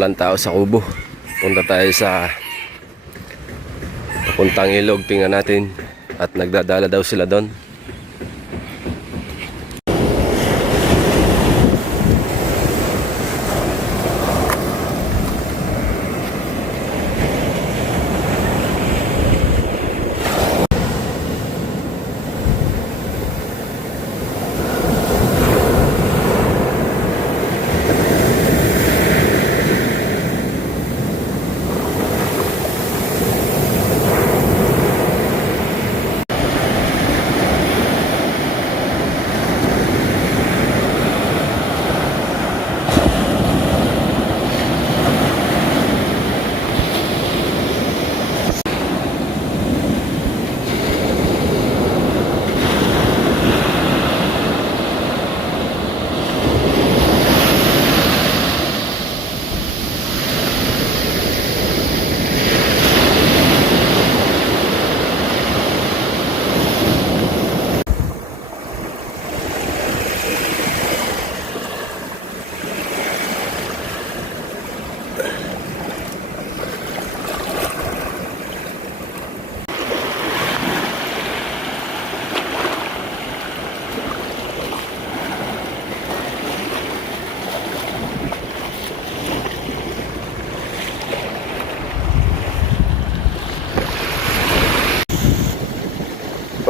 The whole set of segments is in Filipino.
walang tao sa kubo. Punta tayo sa papuntang ilog, tingnan natin. At nagdadala daw sila doon.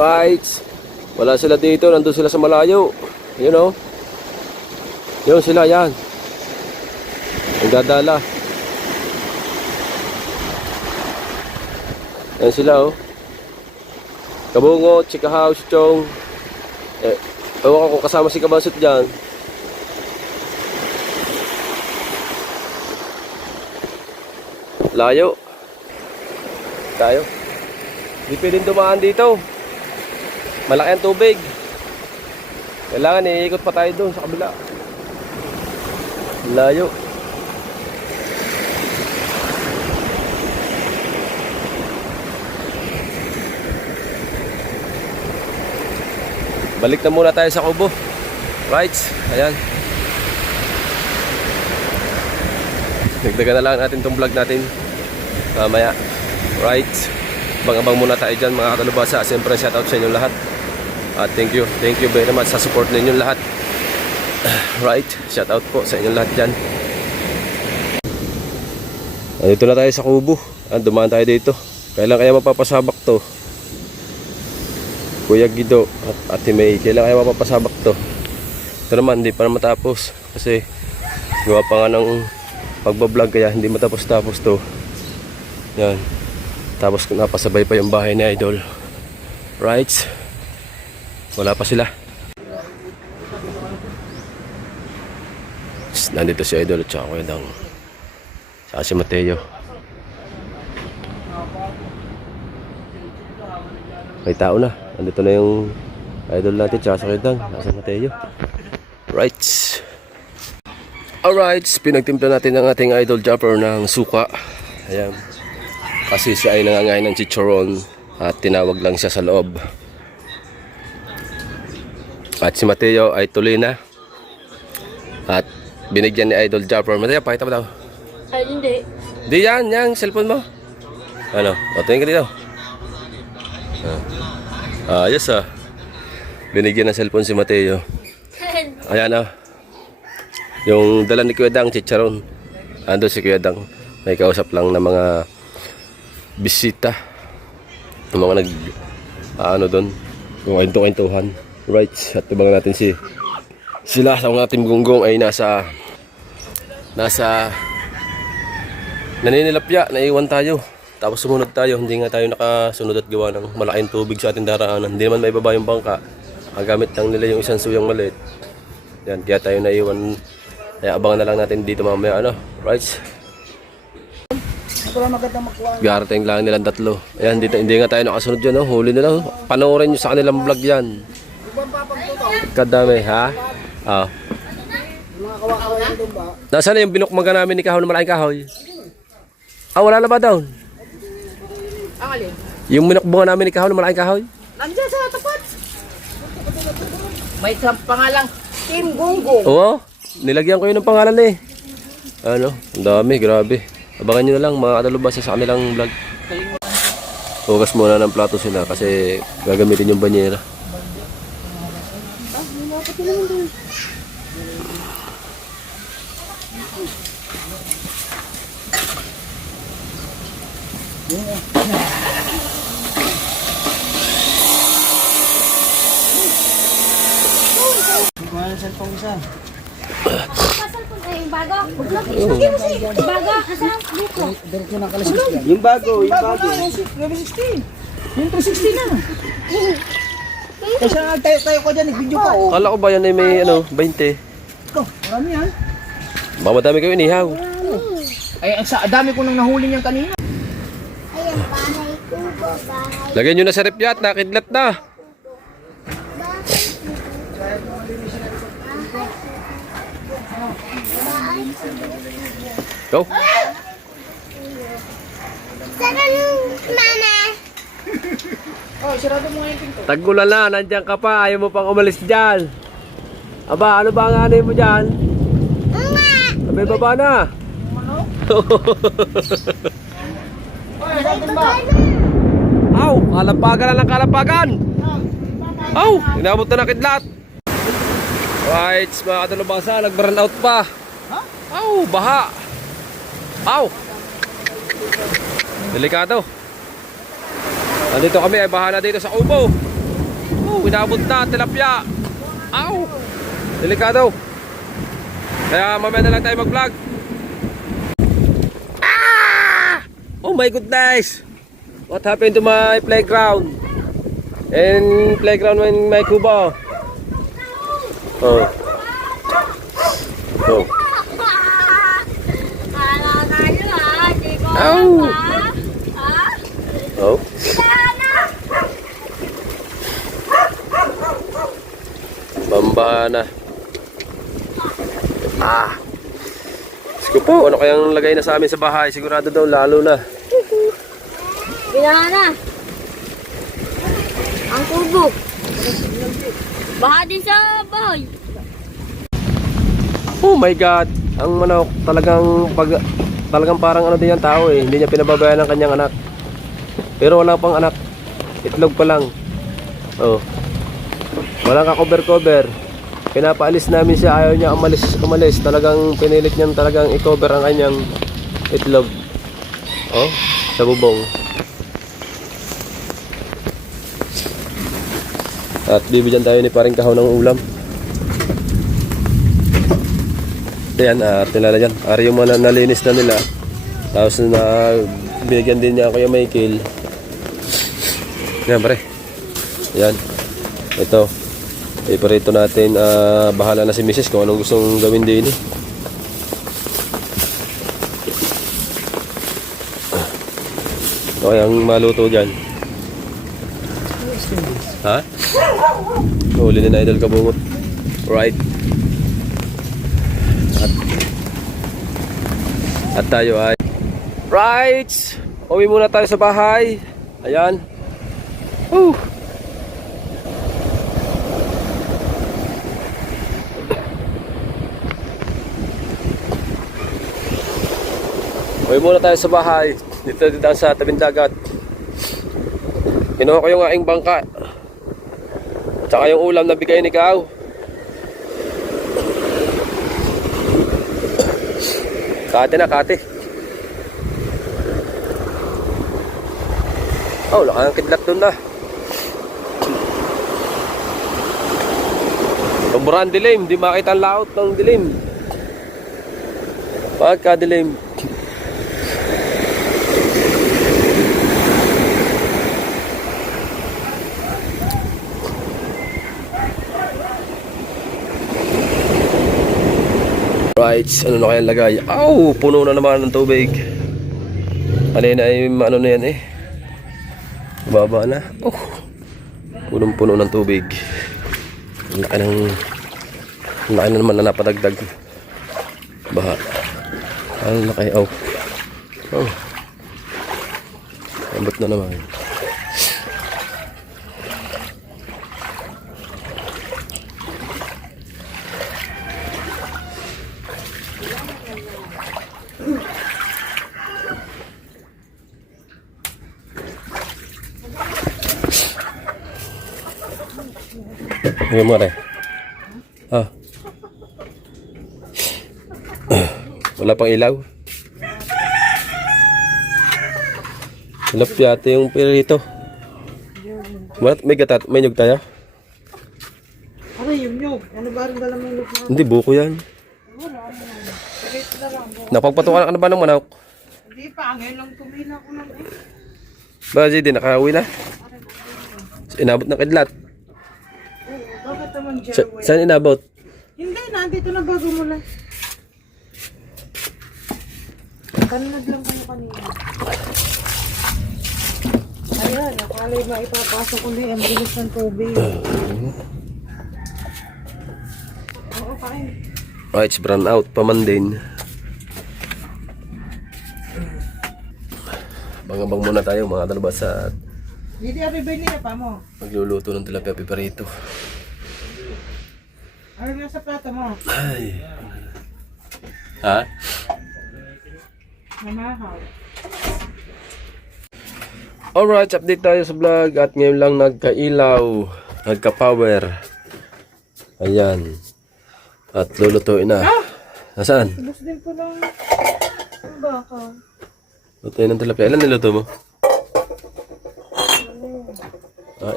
Right, wala sila dito, nandun sila sa malayo. You know, yun sila, yan nagdadala. Yan sila, oh. Kabungo, Chikahaw, Chong. Ewan ko kung kasama si Kabansot dyan. Layo tayo, di pwedeng dumaan dito, malaki ang tubig. Kailangan iikot pa tayo doon sa kabila. Layo. Balik na muna tayo sa kubo. Right, ayan. Dagdagan na lang natin tong vlog natin mamaya. Right, abang-abang muna tayo dyan mga kalubasa. Siyempre shoutout sa inyo lahat. Thank you very much sa support ninyo lahat. Right, shoutout po sa inyo lahat dyan. Dito na tayo sa kubo. Dumaan tayo dito. Kailan kaya mapapasabak to? Kuya Guido at Ate May, kailan kaya mapapasabak to? Ito naman, hindi pa na matapos. Kasi gawa pa nga ng pagbablog, kaya hindi matapos-tapos to. Yan. Tapos napasabay pa yung bahay ni Idol. Right, wala pa sila. Nandito si Idol at saka Kuya Dang. Saka si Mateo. May tao na. Nandito na yung Idol natin at saka si Kuya Dang. Nasa Mateo. Right. Alright, pinagtimpla natin ang ating Idol Jumper ng suka. Ayan. Kasi siya ay nangangain ng chicharon at tinawag lang siya sa loob. At si Mateo ay tuloy na. At binigyan ni Idol Jumper. Mateo, pakita mo daw. Ay, hindi. Di yan, yung cellphone mo. Ano? O, tingin ka dito. Ayos ah. Binigyan ng cellphone si Mateo. Ayan ah. Yung dala ni Kuya Dang, chicharon. Ando si Kuya Dang. May kausap lang ng mga bisita. Yung mga ano doon. Yung kwento-kwentuhan. Right. At ibang natin sila sa mga ating gunggong ay nasa naninilapya. Naiwan tayo. Tapos sumunod tayo. Hindi nga tayo nakasunod at gawa ng malaking tubig sa ating daraanan. Hindi naman may baba yung bangka. Gamit lang nila yung isang suyang maliit. Yan. Kaya tayo naiwan. Kaya abangan na lang natin dito mamaya. Ano? Right. Garating lang nilang tatlo. Ayan, hindi nga tayo nakasunod dyan. Huli nila. Panoorin nyo sa kanilang vlog yan. Kadami, ha? Nasaan na yung binukmaga namin ni Kahoy na malaking kahoy? Wala na ba daw? Yung binukmaga namin ni Kahoy na malaking kahoy? Nandiyan sa tapat. May isang pangalang Team Gunggong. Oo, nilagyan ko yun ng pangalan eh. Ano, ang dami, grabe. Abangan nyo na lang mga kadalubas sa kanilang vlog. Hugas muna ng plato sila kasi gagamitin yung banyera. Bago. Bago. Kasama dito. Yung bago. Yung 16. Yung 260 na. Kasi tayo ko dyan, nag-video ka. Oh. Kala ko ba yan ay may 20? Ikaw, marami yan. Baka madami kayo inihaw. Ay, dami ko nang nahuli niyan kanina. Ayan, bahay ko. Bahay. Lagyan nyo na sa rep yan, nakidlat na. Go. Saan mama? Oh, sarado mo nga yung pinto. Taggulan na, nandiyan ka pa, ayaw mo pang umalis dyan. Aba, ano ba ang anay mo dyan? Uma! Abay, baba na. Aw, kalampagan na ng kalampagan. Aw, inabot na ng kidlat. Right, mga kadalubasa, nag-burn out pa. Aw, baha. Aw. Delikado. Nandito kami, ay baha na dito sa ubo. Oh, inabot na, tilapia. Aw. Delikado. Kaya mamaya na lang tayo mag-vlog. Ah! Oh my goodness. What happened to my playground? And playground when my kubo. Oh. Oh. Ow. Oh. Bambana. Ah. Sige po, ano kayang lagay na sa amin sa bahay? Sigurado daw lalo na. Kailangan na. Ang kubo. Baha din sa bahay. Oh my God. Ang manok talagang parang ano din yung tao eh. Hindi niya pinababayaan ang kanyang anak. Pero wala pang anak. Itlog pa lang. Oh. Walang ka-cover-cover. Pinapaalis namin siya, ayaw niya umalis. Talagang pinilit niyang talagang i-cover ang kanyang itlog. Oh, sa bubong. At bibigyan tayo ni paring kahaw ng ulam. Ayan, tinala dyan. Ari yung mga nalinis na nila. Tapos na binigyan din niya Kuya Michael. Ayan, pare. Ayan. Ito. Iparito natin. Bahala na si Mrs. kung anong gustong gawin din eh. Okay, ang maluto dyan. Ha? Huli ni na Idol Kabungot. Right. At tayo ay right. Uwi muna tayo sa bahay. Ayan. Woo. Uwi muna tayo sa bahay. Dito sa tabing dagat. Kinuha ko yung aking bangka. Tsaka yung ulam na bigay ni Kao. Kate na, kate. Oh, laki ang kidlat dun na. Tumburan dilim, di makita ang laot ng dilim. Pagka dilim. Right, ano na kayang lagay? Aw, puno na naman ng tubig. Kanina ay ano na yan eh. Baba na. Oh, punong-puno ng tubig. Ang laki na naman na napadagdag. Baha. Ang laki. Oh. Oh. Ambot na naman. Ngayon mo rin. Ah. Wala pang ilaw. Tilapia ito yung pirito. May gatat, may nyug tayo? Ano yung nyug? Ano ba rin dala mong nyug na? Hindi, buko yan. Napagpatukan ka na ba ng manok? Hindi pa, ngayon lang tumila ko lang eh. Ba, Zidi, nakauwi na? Inabot ng kidlat. Oo, bakit naman Saan inabot? Hindi, nandito na bago mo lang. Kanunod lang kami kanina. Ayan, akala'y maipapasok ulit ang bilis ng tubig. Oo, kain. Oh, it's brown out pa man din. Abang-abang muna tayo mga talabas at Hindi, abibay niya pa mo. magluluto ng tilapia piperito. Ano na sa plato mo? Ay. Ha? Namahaw. Alright, update tayo sa vlog at ngayon lang nagka-ilaw, nagka-power. Ayan. At lulutuin na. Nasaan? Subos din po lang ang baka. Lutuin ng tilapia. Ilan niluto mo?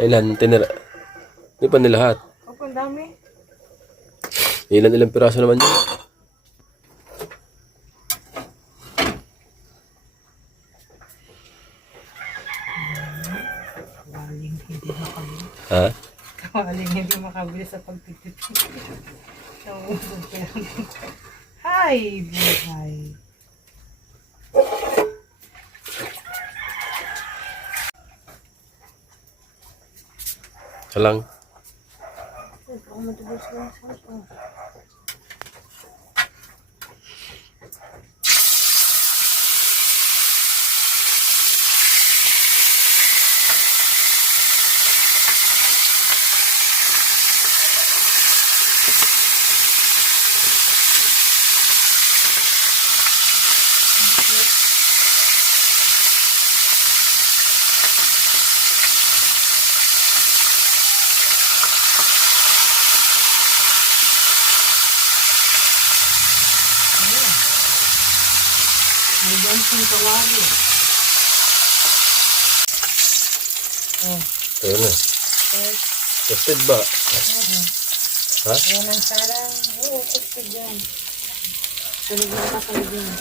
Ilan? Tinira. Hindi pa nilahat. Opo, ang dami. Ilang piraso naman yun? Kawaling hindi makabili. Ha? Kawaling hindi makabili sa pagtitipid. Naubos kaya. Hi, buhay. Isa lang. Ako matubos lang sa Ayan pong kawali. Ayun na. Tested ba? Ha? Ayan ang sarang. Oo, gusto dyan. Tulig lang kapalig yan.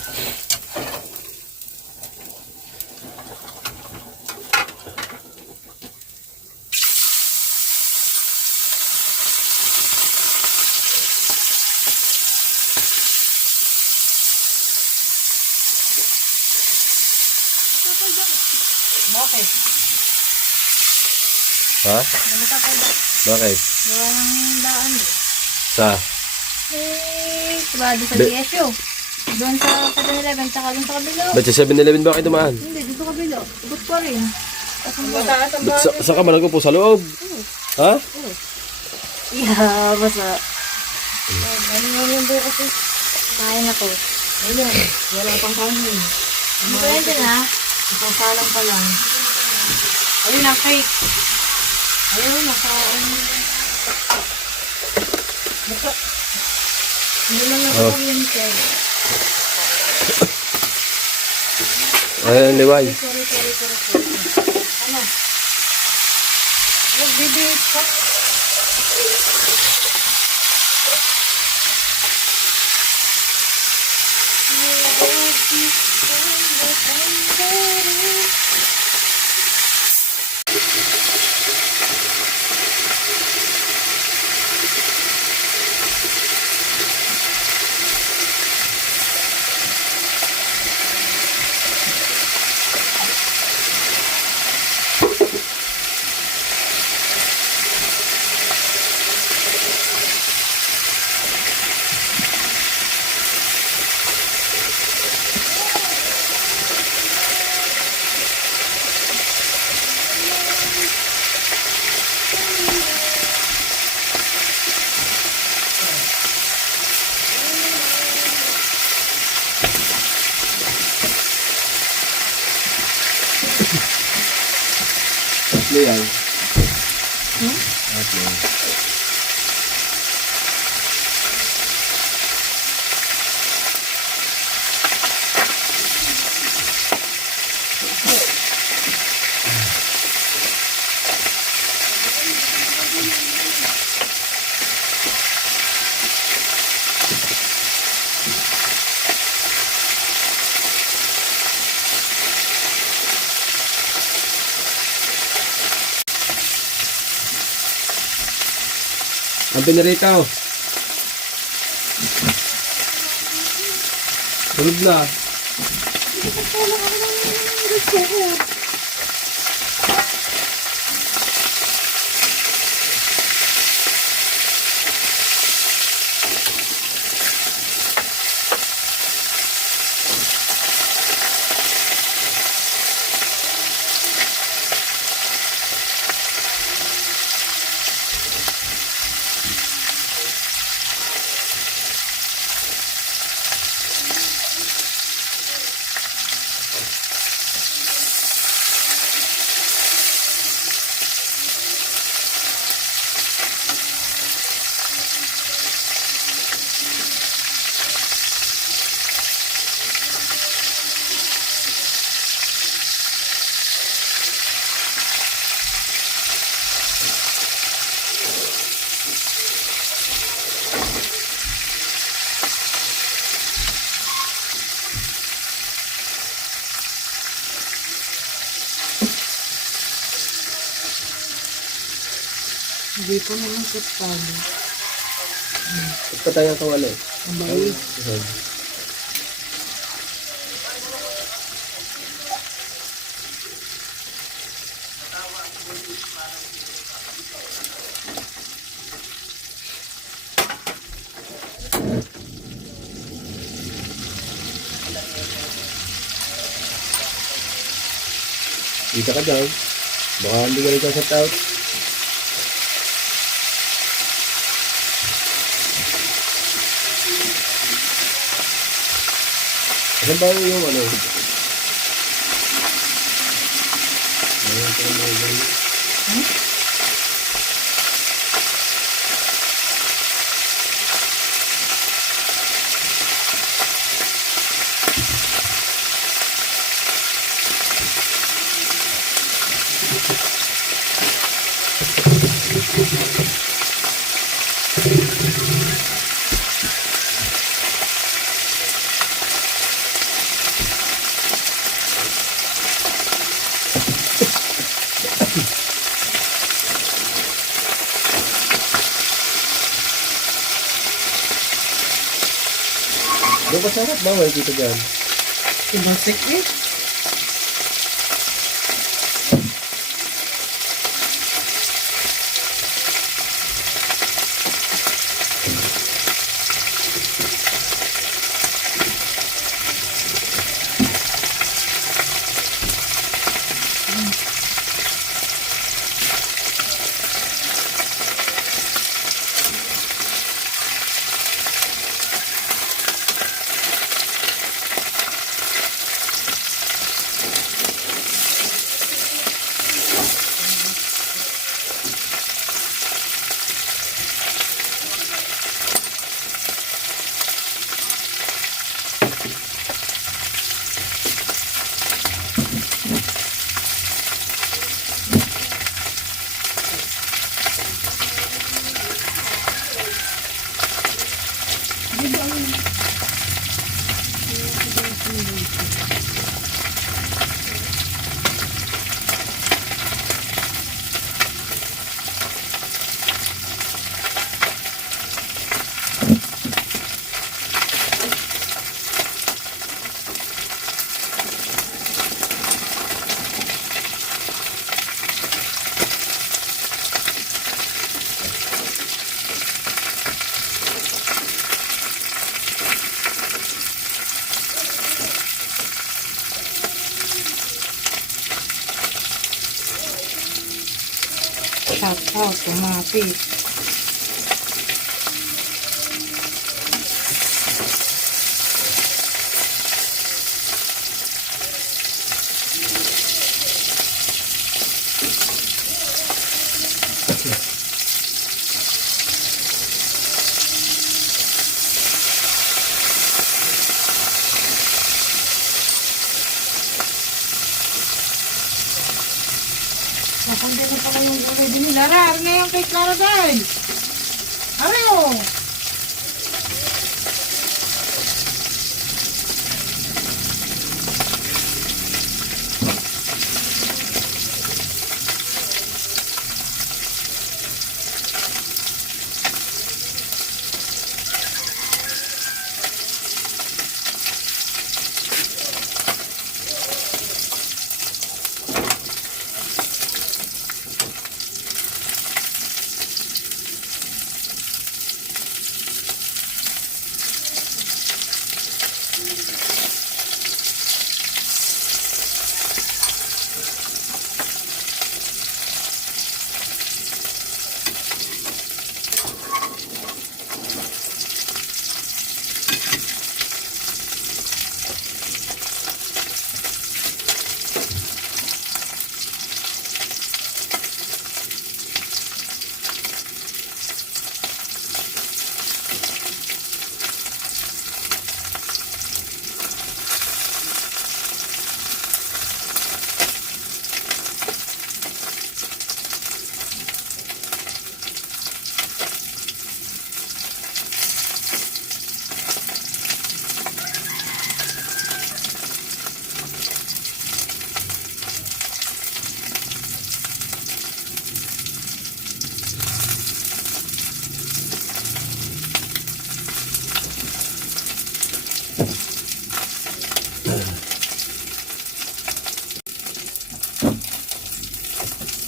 Bakit? Ha? Bakit? Gawa ng daan eh. Sa? Diba, doon sa Be- DSU. Doon sa 7-Eleven, tsaka doon sa kabilo. Ba't sa 7-Eleven ba kayo dumaan? Hindi, doon sa kabilo. Ubus pa rin. Tapos ang Mataas ang Ba't sa ka man po sa loob? Ha? yeah, basta. Ano nga yung bukas eh. Kain ako. Ayun, wala pang kanin. Pwede na. Ipasalang pa lang. Ayun ang cake. Ayun, nakain. Hindi lang yung Oh. kuryente. Ayan, liway. Sorry. Ano? Magbibihit ka. Tatlo yan. Hmm? Tatlo. Ang pinarito. Tulog na. Hindi ko naman sa palo. Ba't pa tayo kawali? Abay. Kita ka dyan. Baka hindi ka rin ka-set out. Asan ba yung ano? Ayan ko na yung Doon ka sarap bawal dito dyan. Ibasik eh. Tapos, kumapit. Nakanda na pala yung gulay din nila. Rar na yung kay Clara guys. Ano?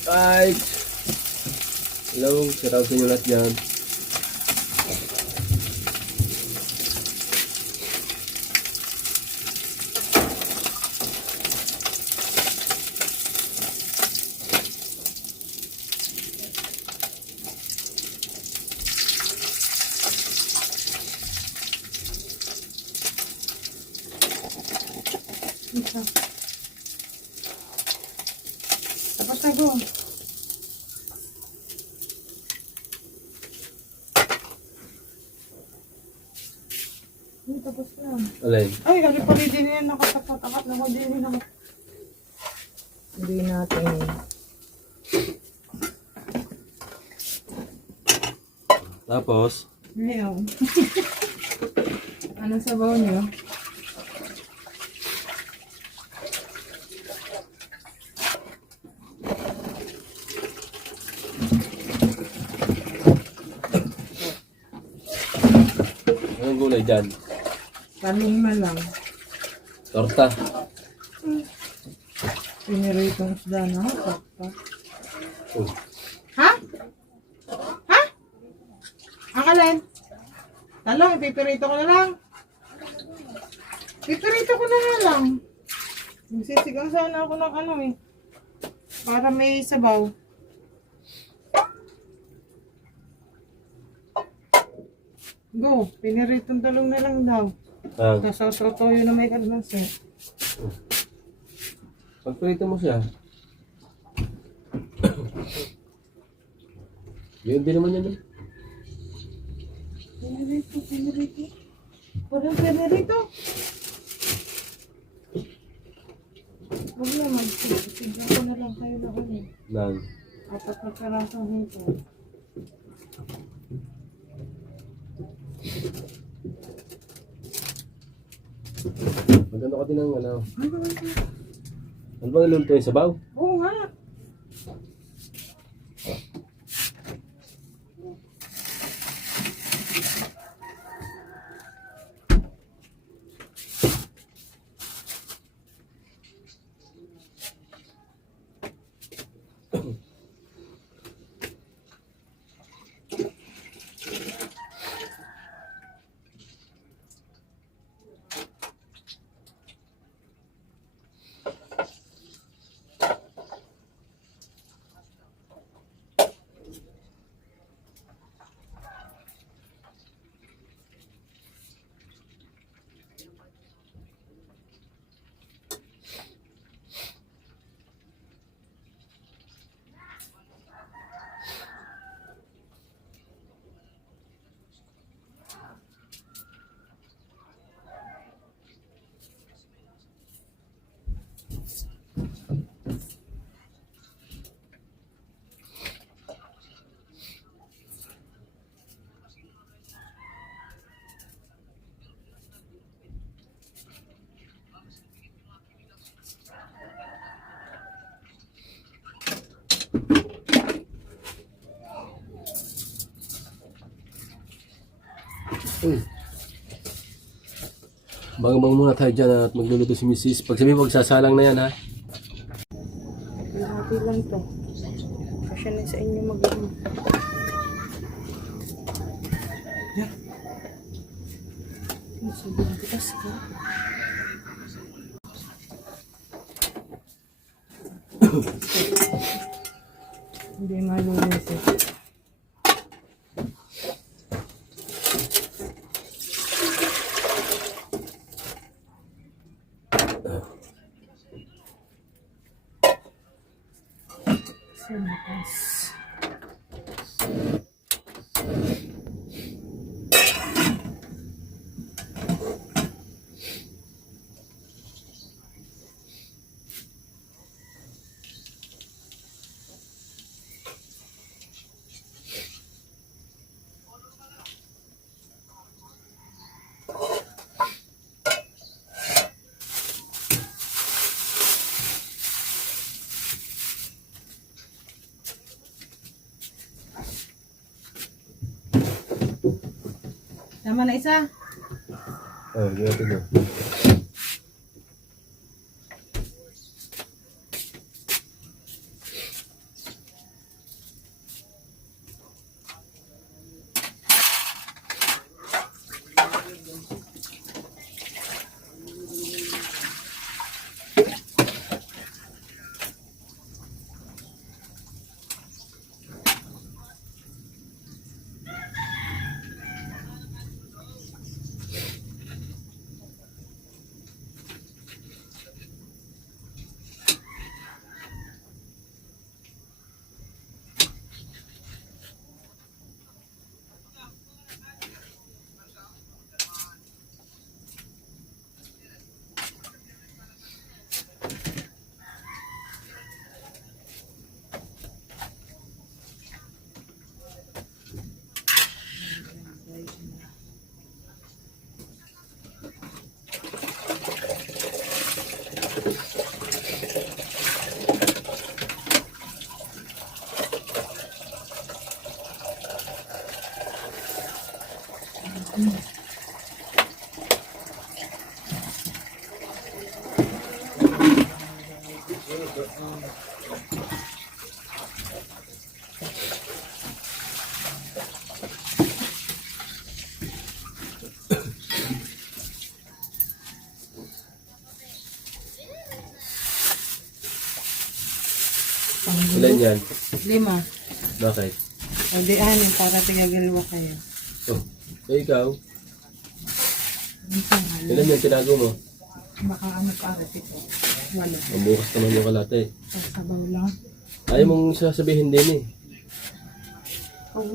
Right. Hello, shout out sa inyo lahat dyan. Tapos na go. Tapos na. Alay. Ay, ano pa rin din yan nakatapat-tapat na ko din yan. Hindi natin. Tapos, Ngayon. Anong sabaw niyo? anong gulay dyan? Kalima lang. Torta. Piniritong isda na. Sakta. Oh. Ha? Ha? Akalin? Talong, ipipirito ko na lang. Pipirito ko na nga lang. Magsisigang sana ako ng ano eh. Para may sabaw. Go, piniritong talong na lang daw. Ah, Tapos toyo na may kalmansi. pagprito mo siya. Yun din naman yan eh. Pinirito, pinirito. Parang pinirito. Huwag naman, sigyan ko na lang kayo na ano. Nang. 4 na karasong hito. Maganda ka din ng ano. Ano? Ano ba naluluto yung sabaw? Oo nga. Bang muna tayo dyan at magluluto si Mrs. Pag sabihin magsasalang na yan ha. Happy lang to. Kasi na sa inyo mag-ano. Yeah. Sabihin ko kasi ka. Hindi malulit eh. Salamat. Tama na isa. Oh, ganito na. Ilan yan? 5. Bakit? O di 6 para tigagalawa kayo. Oh, ikaw? Ilan yan tinago mo? Baka ano para ito. Wala. Mabukas naman yung kalate. Pagsabaw lang. Ayaw mong sasabihin din eh. Oo.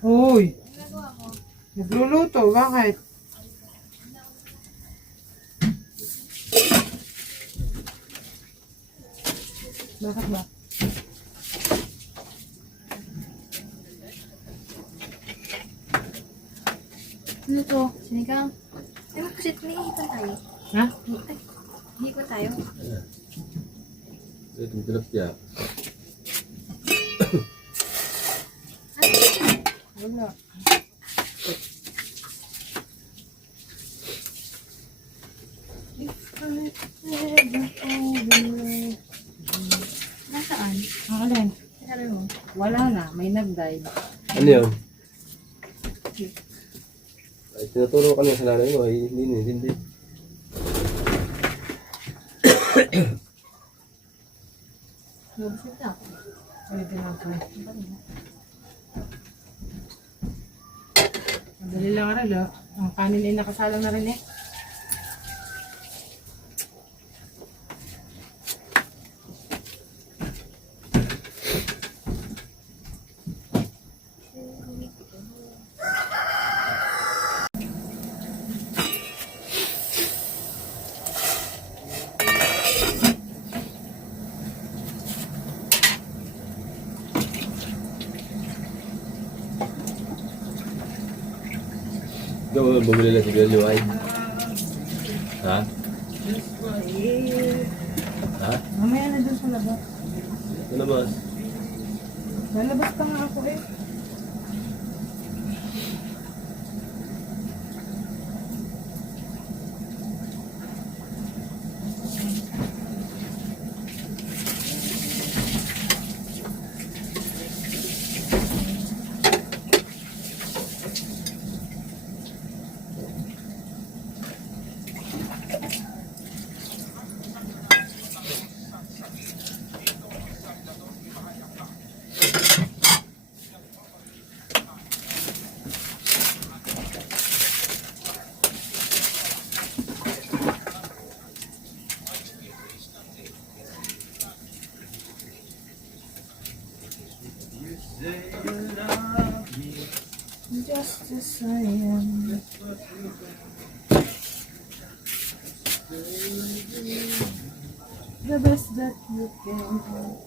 Hoy! Nagluluto, bakit? Bakit ba? Ano to? Sinigang? Ay, kasi naiipan tayo. Ha? Ay, iipan tayo. Itong tilapia. Wala. Nasaan? Ang alin? Sabi mo? Wala na, may nag-dive. Ano yun? Ay, tinuturo ka na sa nanay mo. Ay, hindi. Nagsit na ako. Pwede na po. Madali lang rin, oh. Ang kanin ay nakasalang na rin eh. Ikaw, bumili lang si Girl UI. Ha? Ha? Mamaya na dun sa labas. Ano ba? Lalabas pa nga ako eh. Just as I am. The best that you can do.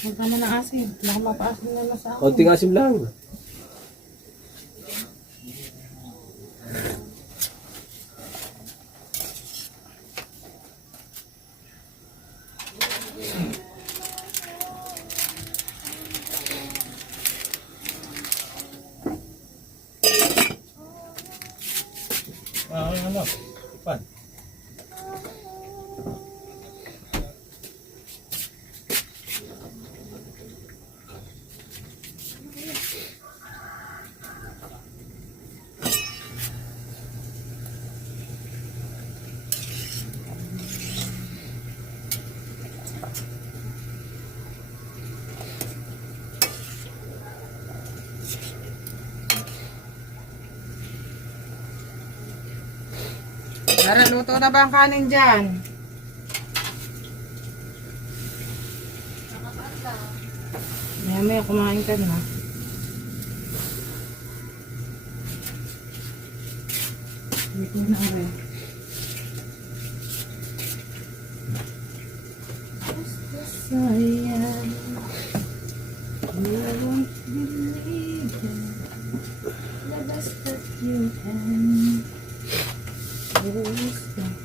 Magkano ng asin? Baka mapaasin na sa akin. Konting asim lang. Tara, luto na ba ang kanin dyan? Maya kumain ka na. Dito na rin. Sayang, you won't believe it. The best that you can is that.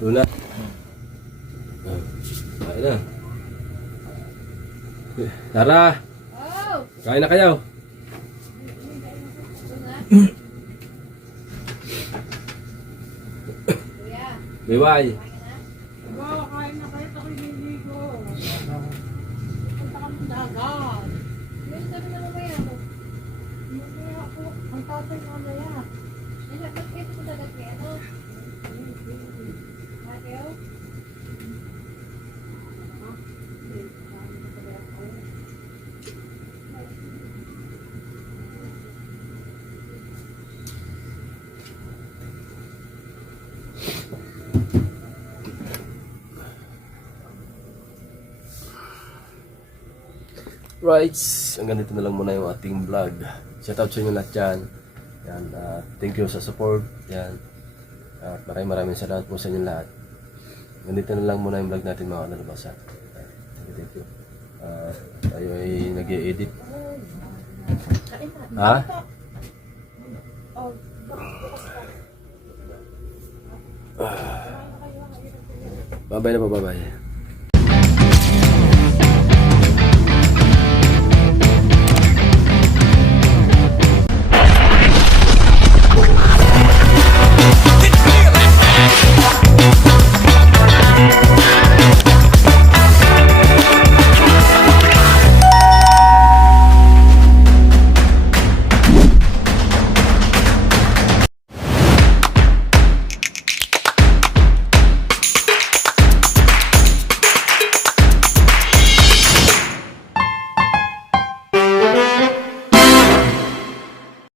Luna. Kain na. Tara. Oh! Kain na kayo. Kuya, Biway. Wow, kain na kayo. Ako'y liligo. Punta ka ng dagat. yung sabi na mamaya mo. Mamaya ako. Ang tatay mamaya. Ay, ba't kayo sa dagat kaya, no? Mateo? Right, hanggang dito na lang muna yung ating vlog. Shout out sa inyo lahat dyan. Yan, thank you sa support. Yan. At maraming salamat po sa inyo lahat. Hanggang dito na lang muna yung vlog natin mga kanalabasa. Thank you. Tayo ay nag-i-edit. Ha? Bye-bye na po, bye-bye.